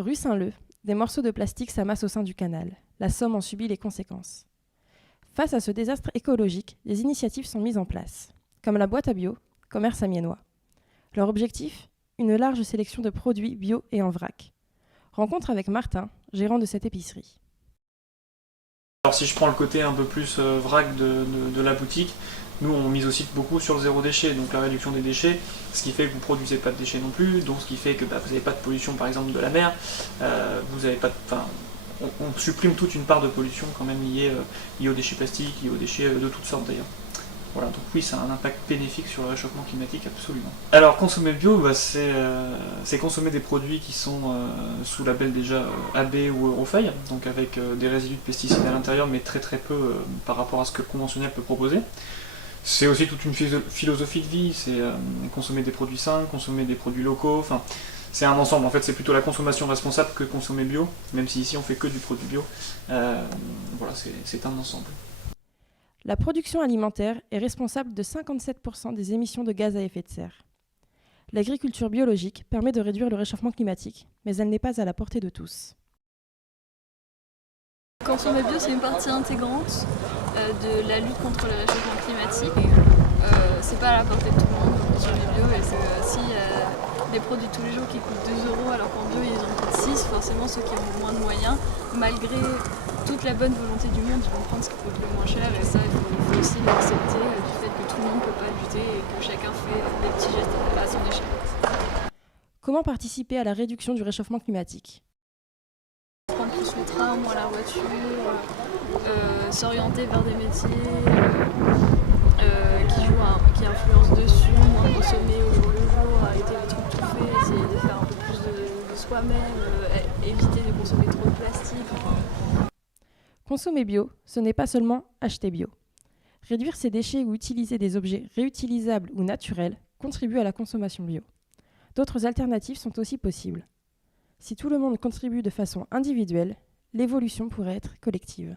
Rue Saint-Leu, des morceaux de plastique s'amassent au sein du canal. La Somme en subit les conséquences. Face à ce désastre écologique, des initiatives sont mises en place, comme la boîte à bio, commerce amiénois. Leur objectif ? Une large sélection de produits bio et en vrac. Rencontre avec Martin, gérant de cette épicerie. Alors si je prends le côté un peu plus vrac de la boutique, nous on mise aussi beaucoup sur le zéro déchet, donc la réduction des déchets, ce qui fait que vous ne produisez pas de déchets non plus, donc ce qui fait que vous n'avez pas de pollution par exemple de la mer, vous avez pas de, on supprime toute une part de pollution quand même liée aux déchets plastiques, liée aux déchets de toutes sortes d'ailleurs. Voilà, donc oui, ça a un impact bénéfique sur le réchauffement climatique, absolument. Alors, consommer bio, c'est consommer des produits qui sont sous label déjà AB ou Eurofeuille, donc avec des résidus de pesticides à l'intérieur, mais très très peu par rapport à ce que le conventionnel peut proposer. C'est aussi toute une philosophie de vie, c'est consommer des produits sains, consommer des produits locaux, enfin, c'est un ensemble. En fait, c'est plutôt la consommation responsable que consommer bio, même si ici on fait que du produit bio. Voilà, c'est un ensemble. La production alimentaire est responsable de 57% des émissions de gaz à effet de serre. L'agriculture biologique permet de réduire le réchauffement climatique, mais elle n'est pas à la portée de tous. Consommer bio, c'est une partie intégrante de la lutte contre le réchauffement climatique. C'est pas à la portée de tout le monde de consommer bio, et c'est aussi des produits tous les jours qui coûtent 2 € alors qu'en bio ils en coûtent 6. Forcément, ceux qui ont moins de moyens, malgré toute la bonne volonté du monde, ils vont prendre ce qui coûte le moins cher, et ça il faut aussi l'accepter du fait que tout le monde ne peut pas lutter et que chacun fait des petits gestes à son échelle. Comment participer à la réduction du réchauffement climatique ? Prendre plus le tram ou la voiture, s'orienter vers des métiers qui influencent dessus, moins consommer au jour le jour, arrêter les trucs tout faits, essayer de faire un peu plus de soi-même, éviter de consommer trop de plastique. Consommer bio, ce n'est pas seulement acheter bio. Réduire ses déchets ou utiliser des objets réutilisables ou naturels contribue à la consommation bio. D'autres alternatives sont aussi possibles. Si tout le monde contribue de façon individuelle, l'évolution pourrait être collective.